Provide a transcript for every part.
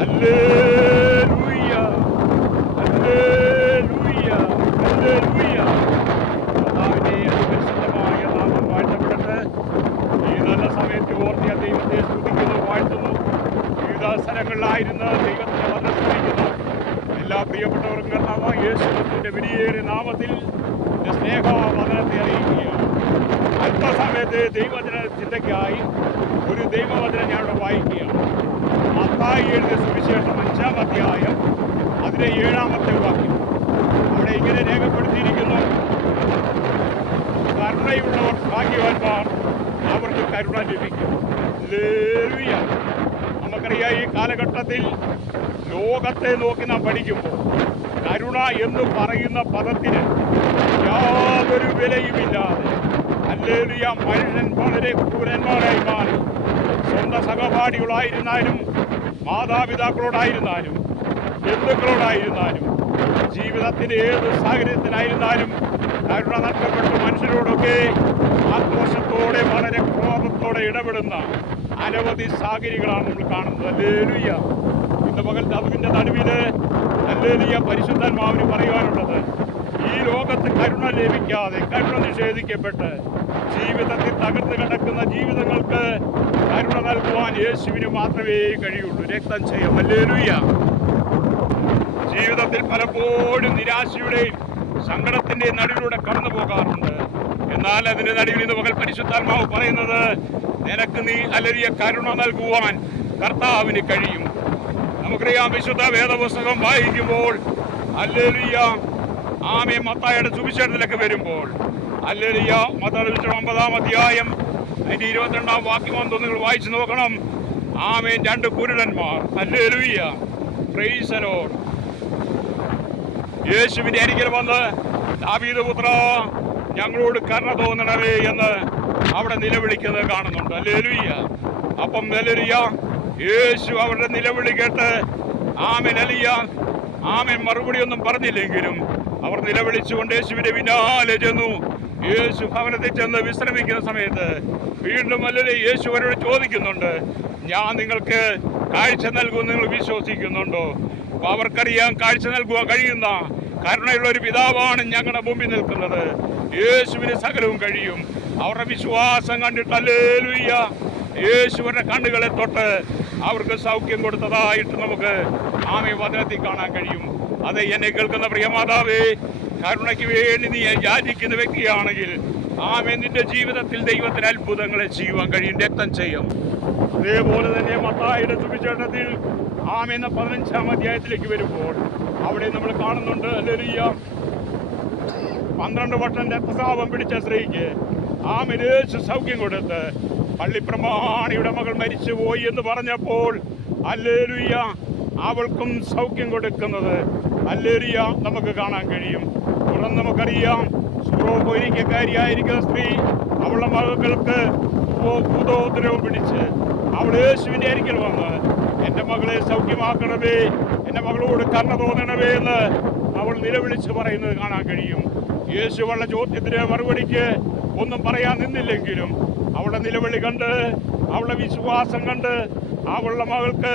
Hallelujah. Hallelujah. Hallelujah. കർത്താവിന്റെ അതിപരിശുദ്ധമായ നാമം വാഴ്ത്തപ്പെടട്ടെ. ഈ നല്ല സമയത്ത് ഓർത്തിയ ദൈവത്തെ സ്തുതിക്കുന്നു വാഴ്ത്തുന്നു വിവിധ സ്ഥലങ്ങളിലായിരുന്ന ദൈവത്തെ വന്ദസ്മരിക്കുന്നു എല്ലാ പ്രിയപ്പെട്ടവർക്കും കർത്താവ് യേശുക്രിസ്തുവിന്റെ വിടിയേറിയ നാമത്തിൽ സ്നേഹ വചനത്തെ അറിയിക്കുകയാണ് അല്പസമയത്ത് ദൈവവചന ചിന്തയ്ക്കായി ഒരു ദൈവവചനം ഞാനിവിടെ വായിക്കുകയാണ് മത്തായി എഴുതിയ സുവിശേഷം അഞ്ചാം അധ്യായം അതിലെ ഏഴാമത്തെ വാക്യം. അവിടെ ഇങ്ങനെ രേഖപ്പെടുത്തിയിരിക്കുന്നു കരുണയുള്ളവർ ഭാഗ്യവാന്മാർ അവർക്ക് കരുണ ലഭിക്കും. നമുക്കറിയാം ഈ കാലഘട്ടത്തിൽ ലോകത്തെ നോക്കി നാം പഠിക്കുമ്പോൾ കരുണ എന്ന് പറയുന്ന പദത്തിന് യാതൊരു വിലയുമില്ലാതെ അല്ലേ മനുഷ്യൻ വളരെ ക്രൂരന്മാരായി മാറി. സ്വന്തം സഹപാഠികളായിരുന്നാലും മാതാപിതാക്കളോടായിരുന്നാലും ബന്ധുക്കളോടായിരുന്നാലും ജീവിതത്തിന്റെ ഏത് സാഹചര്യത്തിലായിരുന്നാലും കരുണ നഷ്ടപ്പെട്ട മനുഷ്യരോടൊക്കെ ആക്രോശത്തോടെ വളരെ ക്രോധത്തോടെ ഇടപെടുന്ന അനവധി സാഹചര്യങ്ങളാണ് നമ്മൾ കാണുന്നത്. അല്ലേലുയ്യ ഇന്ന് പകൽ തവിന്റെ നടുവിൽ അല്ലേലിയ പരിശുദ്ധന്മാവിന് പറയുവാനുള്ളത് ഈ ലോകത്ത് കരുണ ലഭിക്കാതെ കരുണ നിഷേധിക്കപ്പെട്ട് ജീവിതത്തിൽ തകർന്നു കിടക്കുന്ന ജീവിതങ്ങൾക്ക് യേശുവിന് മാത്രമേ കഴിയുള്ളൂ. രക്തം ചെയ്യാം. ജീവിതത്തിൽ പലപ്പോഴും നിരാശയുടെയും സങ്കടത്തിന്റെ നടുവിലൂടെ കടന്നു പോകാറുണ്ട്. എന്നാൽ അതിന്റെ നടുവിൽ നിന്ന് മകൾ പരിശുദ്ധാത്മാവ് പറയുന്നത് നിനക്ക് നീ അലരിയ കരുണ നൽകുവാൻ കർത്താവിന് കഴിയും. നമുക്കറിയാം വിശുദ്ധ വേദപുസ്തകം വായിക്കുമ്പോൾ അല്ലേലിയ ആമേ മത്തായുടെ സുവിശേഷത്തിലൊക്കെ വരുമ്പോൾ അല്ലേലിയ മത്തായുടെ ഒമ്പതാം അധ്യായം അതിന്റെ ഇരുപത്തിരണ്ടാം വാക്യം നിങ്ങൾ വായിച്ചു നോക്കണം. ആമേൻ. രണ്ട് കുരുടന്മാർ. അല്ലേലുയ്യ പ്രൈസലോ യേശുവിന്റെ അരികിൽ വന്ന് ദാവീദ് പുത്ര ഞങ്ങളോട് കരുണ തോന്നണമേ എന്ന് അവിടെ നിലവിളിക്കുന്നത് കാണുന്നുണ്ട്. അല്ലേലുയ്യ അപ്പം നെല്ലുരിയ യേശു അവരുടെ നിലവിളി കേട്ട് ആമൻ അലിയ ആമൻ. മറുപടി ഒന്നും പറഞ്ഞില്ലെങ്കിലും അവർ നിലവിളിച്ചുകൊണ്ട് യേശുവിന്റെ പിന്നാലെ ചെന്നു. യേശു ഭവനത്തിൽ ചെന്ന് വിശ്രമിക്കുന്ന സമയത്ത് വീണ്ടും അല്ലല്ലേ യേശു അവരോട് ചോദിക്കുന്നുണ്ട് ഞാൻ നിങ്ങൾക്ക് കാഴ്ച നൽകുമെന്ന് നിങ്ങൾ വിശ്വസിക്കുന്നുണ്ടോ? അപ്പോൾ അവർക്കറിയാം കാഴ്ച നൽകുക കഴിയുന്ന കരുണയുള്ള ഒരു പിതാവാണ് ഞങ്ങളുടെ മുമ്പിൽ നിൽക്കുന്നത്. യേശുവിന് സകലവും കഴിയും. അവരുടെ വിശ്വാസം കണ്ടിട്ട് അല്ലേലുയ്യ യേശുവിന്റെ കണ്ണുകളെ തൊട്ട് അവർക്ക് സൗഖ്യം കൊടുത്തതായിട്ട് നമുക്ക് ആമി വചനത്തിൽ കാണാൻ കഴിയും. അതെ എന്നെ കേൾക്കുന്ന പ്രിയമാതാവേ കരുണയ്ക്ക് വേണ്ടി നീ യാചിക്കുന്ന വ്യക്തിയാണെങ്കിൽ ആമെ നിന്റെ ജീവിതത്തിൽ ദൈവത്തിന് അത്ഭുതങ്ങളെ ചെയ്യുവാൻ കഴിയും രക്തം ചെയ്യും. അതേപോലെ തന്നെ മത്തായുടെ സുവിശേഷത്തിൽ ആമ എന്ന പതിനഞ്ചാം അധ്യായത്തിലേക്ക് വരുമ്പോൾ അവിടെ നമ്മൾ കാണുന്നുണ്ട് അല്ലെറിയ പന്ത്രണ്ട് വട്ടൻ രക്തസാപം പിടിച്ച സ്ത്രീക്ക് ആമിനേച്ച് സൗഖ്യം കൊടുത്ത് പള്ളിപ്രമാണിയുടെ മകൾ മരിച്ചുപോയി എന്ന് പറഞ്ഞപ്പോൾ അല്ലേലുയ്യ അവൾക്കും സൗഖ്യം കൊടുക്കുന്നത് അല്ലേലിയ നമുക്ക് കാണാൻ കഴിയും. തുടർന്ന് നമുക്കറിയാം. സുറോപൊരിക്കാരിയായിരിക്കുന്ന സ്ത്രീ അവളുടെ മകൾക്ക് ഭൂതോദ്രവം പിടിച്ച് അവൾ യേശുവിന്റെ അരിക്കൽ വന്ന് എന്റെ മകളെ സൗഖ്യമാക്കണമേ എന്റെ മകളോട് കണ്ണ തോന്നണമേ എന്ന് അവൾ നിലവിളിച്ച് പറയുന്നത് കാണാൻ കഴിയും. യേശു അവളുടെ ചോദ്യത്തിന് മറുപടിക്ക് ഒന്നും പറയാൻ നിന്നില്ലെങ്കിലും അവളുടെ നിലവിളി കണ്ട് അവളുടെ വിശ്വാസം കണ്ട് അവളുടെ മകൾക്ക്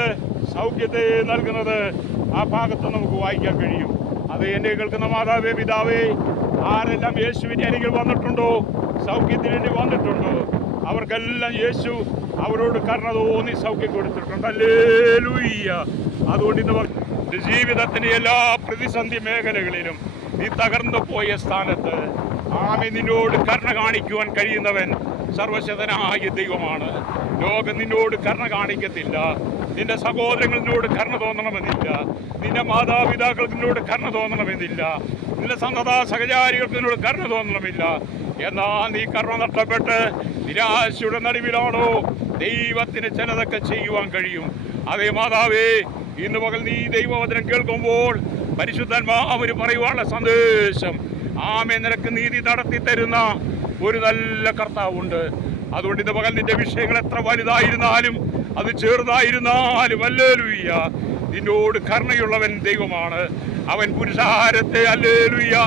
സൗഖ്യത്തെ നൽകുന്നത് ആ ഭാഗത്ത് നമുക്ക് വായിക്കാൻ കഴിയും. അത് എന്നെ കേൾക്കുന്ന മാതാവേ പിതാവേ ആരെല്ലാം യേശുവിന്റെ അരികിൽ വന്നിട്ടുണ്ടോ? സൗഖ്യത്തിന് വേണ്ടി വന്നിട്ടുണ്ടോ? അവർക്കെല്ലാം യേശു അവരോട് കരുണ തോന്നി സൗഖ്യം കൊടുത്തിട്ടുണ്ട്. അതുകൊണ്ട് ഇന്ന് പറ- നിന്റെ ജീവിതത്തിന്റെ എല്ലാ പ്രതിസന്ധി മേഖലകളിലും നീ തകർന്നു പോയ സ്ഥാനത്ത് ആമി നിന്നോട് കരുണ കാണിക്കുവാൻ കഴിയുന്നവൻ സർവശതനായ ദൈവമാണ്. ലോകം നിന്നോട് കരുണ കാണിക്കത്തില്ല. നിന്റെ സഹോദരങ്ങൾ നിന്നോട് കരുണ തോന്നണമെന്നില്ല. നിന്റെ മാതാപിതാക്കൾക്കിനോട് കരുണ തോന്നണമെന്നില്ല. നിന്റെ സന്തത സഹചാരികൾക്ക് നിന്നോട് കരുണ തോന്നണമില്ല എന്നാ നീ കരുണ നഷ്ടപ്പെട്ട് നിരാശയുടെ നടുവിലാണോ ദൈവത്തിന് ചിലതൊക്കെ ചെയ്യുവാൻ കഴിയും. അതേ മാതാവേ ഇന്ന് പകൽ നീ ദൈവവചനം കേൾക്കുമ്പോൾ പരിശുദ്ധന്മാവര് പറയുവാനുള്ള സന്ദേശം. ആമേ നിനക്ക് നീതി നടത്തി തരുന്ന ഒരു നല്ല കർത്താവുണ്ട്. അതുകൊണ്ട് ഇന്ന് പകൽ നിന്റെ വിഷയങ്ങൾ എത്ര വലുതായിരുന്നാലും അത് ചെറുതായിരുന്നാലും അല്ലേലുയ്യ നിന്നോട് കരുണയുള്ളവൻ ദൈവമാണ്. അവൻ പുരുഷാരത്തെ അല്ലേലുയ്യ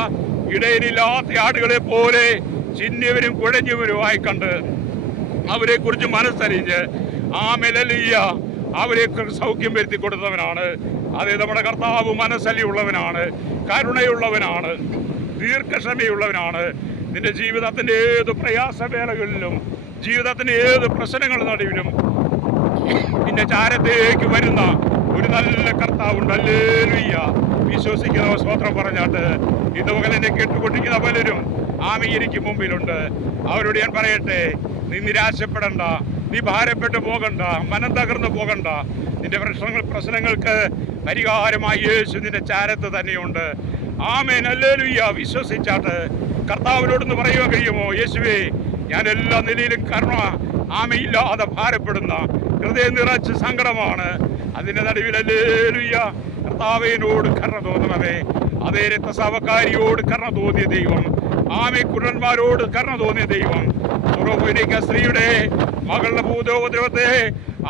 ഇടയിലില്ലാത്ത ആടുകളെ പോലെ ചിന്നിയവരും കുഴഞ്ഞവരുമായി കണ്ട് അവരെ കുറിച്ച് മനസ്സറിഞ്ഞ് ആ മെലലിയ അവരെ സൗഖ്യം വരുത്തി കൊടുത്തവനാണ്. അത് നമ്മുടെ കർത്താവ് മനസ്സലിയുള്ളവനാണ് കരുണയുള്ളവനാണ് ദീർഘക്ഷമയുള്ളവനാണ്. നിന്റെ ജീവിതത്തിന്റെ ഏത് പ്രയാസവേളകളിലും ജീവിതത്തിന്റെ ഏത് പ്രശ്നങ്ങളുടെ നടുവിലും നിന്റെ ചാരത്തേക്ക് വരുന്ന ഒരു നല്ല കർത്താവുണ്ട്. അല്ലേലുയ്യ വിശ്വസിക്കുന്ന സ്വോത്രം പറഞ്ഞാട്ട് എന്നെ കേട്ടുകൊണ്ടിരിക്കുന്ന പലരും ആമി എനിക്ക് മുമ്പിലുണ്ട്. അവരോട് ഞാൻ പറയട്ടെ നീ നിരാശപ്പെടണ്ട നീ ഭാരപ്പെട്ടു പോകണ്ട മനം തകർന്നു പോകണ്ട. നിന്റെ പ്രശ്നങ്ങൾ പ്രശ്നങ്ങൾക്ക് പരിഹാരമായി യേശു നിന്റെ ചാരത്ത് തന്നെയുണ്ട്. ആമേൻ. അല്ലേലുയ്യ വിശ്വസിച്ചാട്ട് കർത്താവിനോടൊന്ന് പറയുവാൻ കഴിയുമോ? യേശുവേ ഞാൻ എല്ലാ നിലയിലും കരുണ ആമയില്ലാതെ ഭാരപ്പെടുന്ന ഹൃദയം നിറച്ച് സങ്കടമാണ്. അതിന്റെ നടുവിൽ കർത്താവിനോട് കരണ തോന്നണമേ അതേ രക്തസാവക്കാരിയോട് കരണ തോന്നിയ ദൈവം. ആമി കുടന്മാരോട് കരണ തോന്നിയ ദൈവം. സുറോപുരിക്ക സ്ത്രീയുടെ മകളുടെ ഭൂതോപദ്രവത്തെ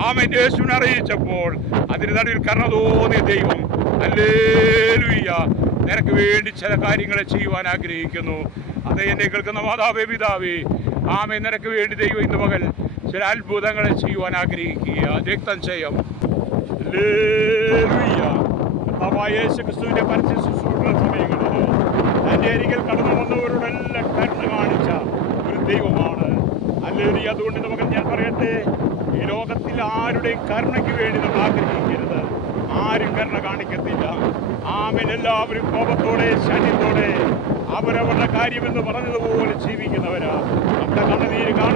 ആമൻ യേശുവിനെ അറിയിച്ചപ്പോൾ അതിന് നടുവിൽ കരണ തോന്നിയ ദൈവം. അല്ലേലുയ്യ നിനക്ക് വേണ്ടി ചില കാര്യങ്ങളെ ചെയ്യുവാൻ ആഗ്രഹിക്കുന്നു. അതേ എന്നെ കേൾക്കുന്ന മാതാവേ പിതാവേ. ആമേ നിനക്ക് വേണ്ടി ദൈവം ഇന്ന് പകൽ ചില അത്ഭുതങ്ങളെ ചെയ്യുവാൻ ആഗ്രഹിക്കുക രക്തം ചെയ്യും കടന്നു കാണിച്ച ഒരു ദൈവമാണ്. അല്ലെങ്കിൽ അതുകൊണ്ട് നമുക്ക് ഞാൻ പറയട്ടെ ഈ ലോകത്തിൽ ആരുടെയും കരുണയ്ക്ക് വേണ്ടി നമ്മൾ ആഗ്രഹിക്കരുത്. ആരും കരുണ കാണിക്കത്തില്ല. ആമൻ. എല്ലാവരും കോപത്തോടെ ശല്യത്തോടെ അവരവരുടെ കാര്യമെന്ന് പറഞ്ഞതുപോലെ ജീവിക്കുന്നവരാ. നമ്മുടെ കണ്ണുനീര് കാണത്തില്ല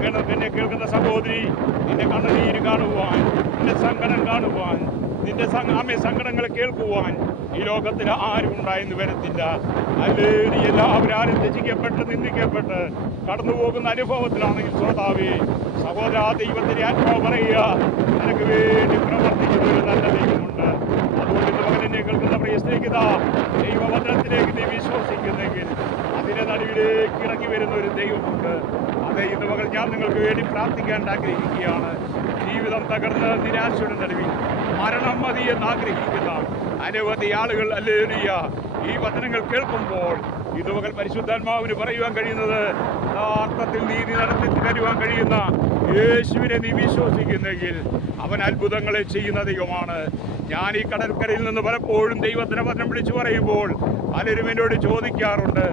എന്നെ കേൾ- കേൾക്കുന്ന സഹോദരി നിന്റെ കണ്ണുനീര് കാണുവാൻ നിന്റെ സങ്കടം കാണുവാൻ നിന്റെ അമ്മ സങ്കടങ്ങൾ കേൾക്കുവാൻ ഈ ലോകത്തിൽ ആരും ഉണ്ടായെന്ന് വരത്തില്ല. അല്ലെങ്കിൽ എല്ലാവരും ആരും രചിക്കപ്പെട്ട് നിന്ദിക്കപ്പെട്ട് കടന്നു പോകുന്ന അനുഭവത്തിലാണെങ്കിൽ ശ്രോതാവേ സഹോദര ദൈവത്തിന്റെ ആത്മാവ് പറയുക നിനക്ക് വേണ്ടി പ്രവർത്തിക്കുന്ന ഒരു നല്ല ദൈവമുണ്ട്. അതുകൊണ്ട് മകനെ കേൾക്കുന്ന പ്രിയ സ്നേഹിത ദൈവവചനത്തിലേക്ക് നീ വിശ്വസിക്കുന്നെങ്കിൽ നടുവിലേക്ക് ഇറങ്ങി വരുന്ന ഒരു ദൈവമുണ്ട്. അതെ ഇന്ന് മകൾ ഞാൻ നിങ്ങൾക്ക് വേണ്ടി പ്രാർത്ഥിക്കാൻ ആഗ്രഹിക്കുകയാണ്. ജീവിതം തകർന്ന് നിരാശയുടെ നടുവിൽ മരണം മതി എന്ന് ആഗ്രഹിക്കുന്ന അനവധി ആളുകൾ അല്ലേലിയ ഈ വചനങ്ങൾ കേൾക്കുമ്പോൾ ഇത് മകൾ പരിശുദ്ധാത്മാവിന് പറയുവാൻ കഴിയുന്നത് യഥാർത്ഥത്തിൽ നീതി നടത്തി തരുവാൻ കഴിയുന്ന യേശുവിനെ നീ വിശ്വസിക്കുന്നെങ്കിൽ അവൻ അത്ഭുതങ്ങളെ ചെയ്യുന്ന ദൈവമാണ്. ഞാൻ ഈ കടൽക്കരയിൽ നിന്ന് പലപ്പോഴും ദൈവത്തിന് വചനം വിളിച്ചു പറയുമ്പോൾ പലരും എന്നോട് ചോദിക്കാറുണ്ട്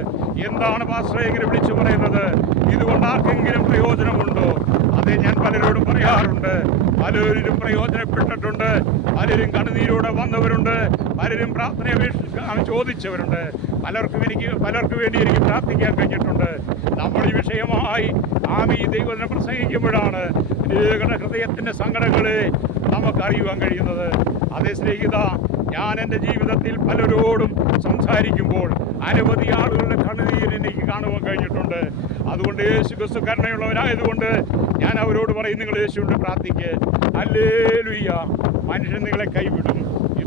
എന്താണ് പാസ്റ്റർ ഇങ്ങനെ വിളിച്ചു പറയുന്നത്? ഇതുകൊണ്ട് ആർക്കെങ്കിലും പ്രയോജനമുണ്ടോ? അതെ ഞാൻ പലരോടും പറയാറുണ്ട് പലരും പ്രയോജനപ്പെട്ടിട്ടുണ്ട്. പലരും കണ്ണുനീരോടെ വന്നവരുണ്ട്. പലരും പ്രാർത്ഥന അപേക്ഷ ചോദിച്ചവരുണ്ട്. പലർക്കും എനിക്ക് പലർക്കും വേണ്ടി എനിക്ക് പ്രാർത്ഥിക്കാൻ കഴിഞ്ഞിട്ടുണ്ട്. നമ്മൾ ഈ വിഷയമായി ആമി ദൈവത്തിനെ പ്രസംഗിക്കുമ്പോഴാണ് ഹൃദയത്തിന്റെ സങ്കടങ്ങളെ നമുക്ക് അറിയുവാൻ കഴിയുന്നത്. അതേ സ്നേഹിത ഞാൻ എന്റെ ജീവിതത്തിൽ പലരോടും സംസാരിക്കുമ്പോൾ അനവധി ആളുകളുടെ കണ്ണുനീർ എനിക്ക് കാണുവാൻ കഴിഞ്ഞിട്ടുണ്ട്. അതുകൊണ്ട് യേശു ക്രിസ്തു കരുണയുള്ളവരായതുകൊണ്ട് ഞാൻ അവരോട് പറയും നിങ്ങൾ യേശുവിന്റെ പ്രാർത്ഥിക്ക്. അല്ലേ മനുഷ്യൻ നിങ്ങളെ കൈവിടും.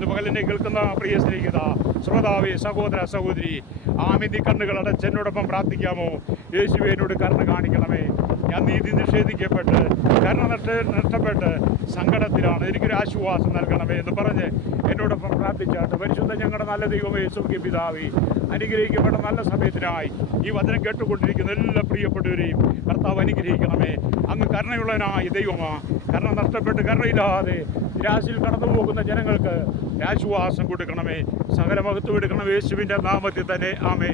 ഇത് പകലിനെ കേൾക്കുന്ന പ്രിയ സ്നേഹിത ശ്രോതാവേ സഹോദര സഹോദരി ആമിതി കണ്ണുകൾ അടച്ച് എന്നോടൊപ്പം പ്രാർത്ഥിക്കാമോ? യേശുവെ കരുണ കാണിക്കണമേ. ഞാൻ നീതി നിഷേധിക്കപ്പെട്ട് കരുണ നഷ്ട നഷ്ടപ്പെട്ട് സങ്കടത്തിലാണ്. എനിക്കൊരു ആശ്വാസം നൽകണമേ എന്ന് പറഞ്ഞ് എന്നോടൊപ്പം പ്രാർത്ഥിച്ചാട്ട് പരിശുദ്ധ ഞങ്ങളുടെ നല്ല ദൈവമേ സുഖ്യ പിതാവേ അനുഗ്രഹിക്കപ്പെട്ട നല്ല സമയത്തിനായി ഈ വചനം കേട്ടുകൊണ്ടിരിക്കുന്ന എല്ലാ പ്രിയപ്പെട്ടവരെയും കർത്താവ് അനുഗ്രഹിക്കണമേ. അങ്ങ് കരുണയുള്ളവനായ ദൈവമാ കരുണ നഷ്ടപ്പെട്ട് കരുണയില്ലാതെ രാശിയിൽ കടന്നുപോകുന്ന ജനങ്ങൾക്ക് രാശ്വാസം കൊടുക്കണമേ. സകല മഹത്വം എടുക്കണം യേശുവിന്റെ നാമത്തിൽ തന്നെ. ആമേ